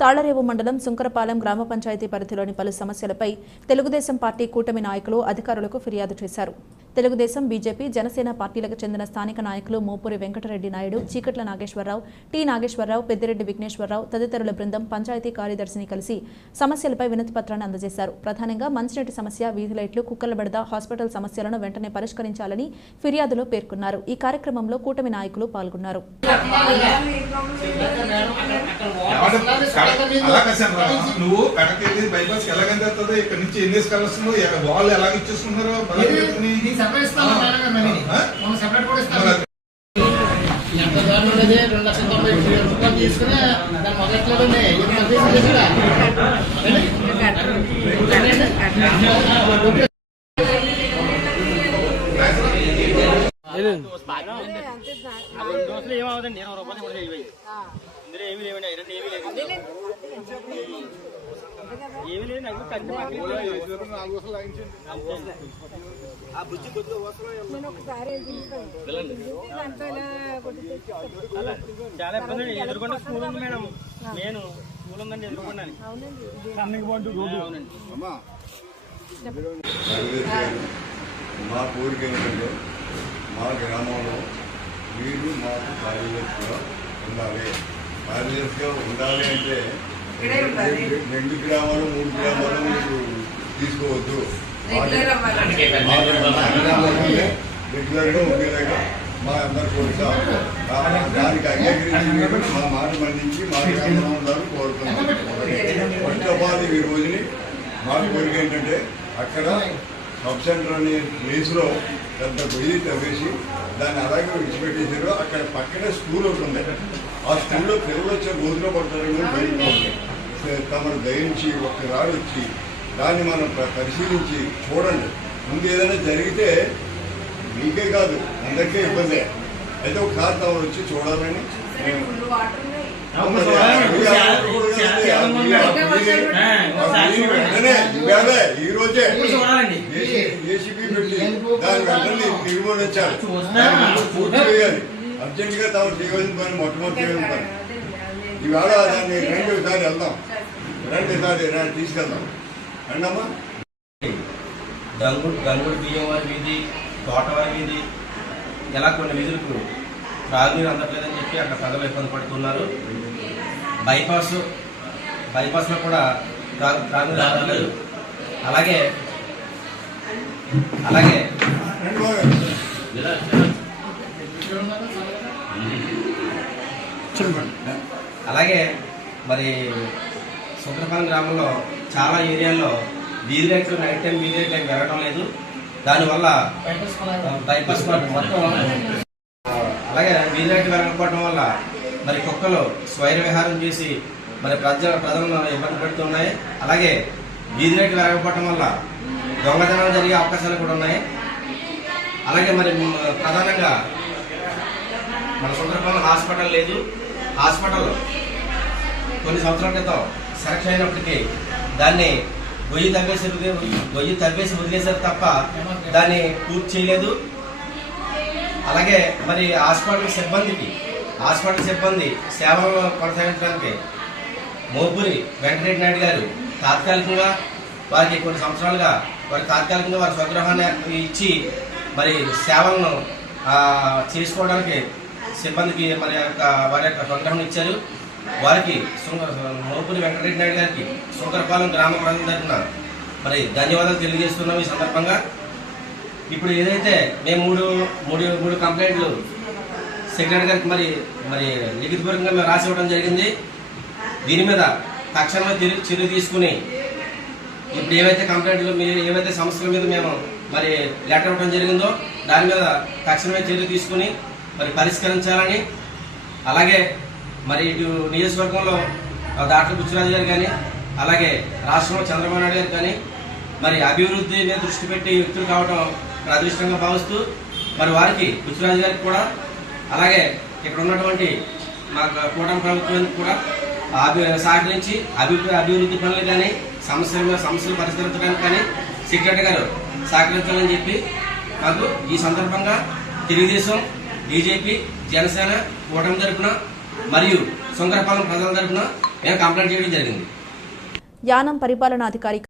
తాళ్లరేవు మండలం సుంకరపాలెం గ్రామ పంచాయతీ పరిధిలోని పలు సమస్యలపై తెలుగుదేశం పార్టీ కూటమి నాయకులు అధికారులకు ఫిర్యాదు చేశారు. తెలుగుదేశం, బీజేపీ, జనసేన పార్టీలకు చెందిన స్థానిక నాయకులు మోపూరి వెంకటరెడ్డి నాయుడు, చీకట్ల నాగేశ్వరరావు, టి నాగేశ్వరరావు, పెద్దిరెడ్డి విఘ్నేశ్వరరావు తదితరుల బృందం పంచాయతీ కార్యదర్శిని కలిసి సమస్యలపై వినతి పత్రాన్ని అందజేశారు. ప్రధానంగా మంచినీటి సమస్య, వీధి లైట్లు, కుక్కల బెడద, హాస్పిటల్ సమస్యలను వెంటనే పరిష్కరించాలని ఫిర్యాదులో పేర్కొన్నారు. ఈ కార్యక్రమంలో కూటమి నాయకులు పాల్గొన్నారు. నువ్వు కడకెళ్ళి బైపాస్ ఎలాగైతే వస్తుంది, ఇక్కడ నుంచి ఎన్ని తీసుకెళ్ళొస్తున్నావు, వాళ్ళు ఎలాగ ఇచ్చేస్తున్నారు, తీసుకుని దాని మొదట్లోనే ఏమవుతుంది 20 రూపాయలు కూడా ఇందులో ఏమీ లేవండి. రెండు ఏమీ లేదు, ఏమీ లేదు. నాకు ఆ బుజ్జి కొద్దిగా చాలా ఇబ్బంది. ఎదుర్కొంటే స్కూల్ ఉంది మేడం, నేను స్కూల్ ఉందండి ఎదుర్కొన్నాను. మా కోరిక ఏంటంటే మా గ్రామంలో మీరు మాకు కార్యదర్శిగా ఉండాలి. కార్యదర్శిగా ఉండాలి అంటే 2 గ్రామాలు 3 గ్రామాలు మీరు తీసుకోవద్దు. రెగ్యులర్గా ఉండేలాగా మా అందరు కోరిక. దానికి అంగీకరించి మీరు మా మాట మందించి మా గ్రామంలో ఉండాలని కోరుతున్నాం. ఫస్ట్ ఆఫ్ ఆల్ ఈ రోజుని మా కోరిక ఏంటంటే అక్కడ సబ్ సెంటర్ అనే ప్లేస్లో పెద్ద గొయ్యి తవ్వేసి దాన్ని అలాగే విడిచిపెట్టేసారు. అక్కడ పక్కనే స్కూల్ ఉంటుంది. ఆ స్కూల్లో పిల్లలు వచ్చే రోజులో పడతారేమో భయంగా ఉంది. తమను దయించి ఒక్కసారి వచ్చి దాన్ని మనం పరిశీలించి చూడండి. ముందు ఏదైనా జరిగితే మీకే కాదు అందరికీ ఇబ్బందే. అయితే ఒకసారి తమను వచ్చి చూడాలని ఈ రోజే ఏసీబీ పెట్టి దాని వెంటనే నిర్మూలించాలి. పూర్తి చేయాలి. అర్జెంట్ గా తమరు చేయవలసిన పని మొట్టమొదటి చేయవలసిన పని. ఈవేళ దాన్ని 2 సార్లు వెళ్దాం, 2 సార్లు తీసుకెళ్దాం. అండమ్మా గంగుడు బియ్యంవారి వీధి, తోటవారి వీధి, ఇలా కొన్ని వీధులకు త్రాగునీరు అందట్లేదని చెప్పి అక్కడ ప్రజలు ఇబ్బంది పడుతున్నారు. బైపాస్లో కూడా త్రాగునీరు అందట్లేదు. అలాగే మరి సుంకరపాలెం గ్రామంలో చాలా ఏరియాల్లో వీధి లైట్లు నైట్ టైం వీధి లైట్ వెళ్ళడం లేదు. దానివల్ల బైపాస్ మొత్తం అలాగే వీధి లైట్లు వెళ్ళకపోవడం వల్ల మరి కుక్కలు స్వైర విహారం చేసి మరి ప్రజలను ఇబ్బంది పెడుతున్నాయి. అలాగే వీధి లైట్లు వెళ్ళకపోవడం వల్ల దొంగతనాలు జరిగే అవకాశాలు కూడా ఉన్నాయి. అలాగే మరి ప్రధానంగా మన సుందరపాలెం హాస్పిటల్ లేదు. హాస్పిటల్ కొన్ని సంవత్సరాల క్రితం సెలక్షన్ అయినప్పటికీ దాన్ని గొయ్యి తవ్వేసి వదిలేశారు తప్ప దాన్ని పూర్తి చేయలేదు. అలాగే మరి హాస్పిటల్ సిబ్బంది సేవలు కొనసాగించడానికి మోపూరి వెంకటరెడ్డి నాయుడు గారు తాత్కాలికంగా వారికి కొన్ని సంవత్సరాలుగా వారి స్వగృహాన్ని ఇచ్చి మరి సేవలను చేసుకోవడానికి సిబ్బందికి వారి యొక్క స్వగృహం ఇచ్చారు. వారికి మోపూరి వెంకటరెడ్డి నాయుడు గారికి సుంకరపాలెం గ్రామ ప్రజల తరఫున మరి ధన్యవాదాలు తెలియజేస్తున్నాం. ఈ సందర్భంగా ఇప్పుడు ఏదైతే మేము మూడు కంప్లైంట్లు సెక్రటరీ గారికి మరి లిఖితపూర్వకంగా మేము రాసి ఇవ్వడం జరిగింది. దీని మీద తక్షణమే చర్య తీసుకుని ఇప్పుడు ఏవైతే కంప్లైంట్లు ఏవైతే సమస్యల మీద మేము మరి లెటర్ ఇవ్వడం జరిగిందో దాని మీద తక్షణమే చర్య తీసుకుని మరి పరిష్కరించాలని, అలాగే మరి ఇటు నియోజకవర్గంలో డాక్టర్ బుచ్చిరాజు గారు కానీ అలాగే రాష్ట్రంలో చంద్రబాబు నాయుడు గారు కానీ మరి అభివృద్ధి మీద దృష్టి పెట్టి వ్యక్తులు కావడం అదృష్టంగా భావిస్తూ మరి వారికి బుచ్చిరాజు గారికి కూడా అలాగే ఇక్కడ ఉన్నటువంటి మా కూటమి ప్రభుత్వానికి కూడా సహకరించి అభివృద్ధి పనులు కానీ సమస్యలు పరిష్కరించడానికి కానీ సెక్రటరీ గారు సహకరించాలని చెప్పి మాకు ఈ సందర్భంగా తెలుగుదేశం, బీజేపీ, జనసేన కూటమి తరఫున మరియు శంకరపాలెం ప్రజల తరఫున మేము కంప్లైంట్ చేయడం జరిగింది. యానం పరిపాలనాధికారి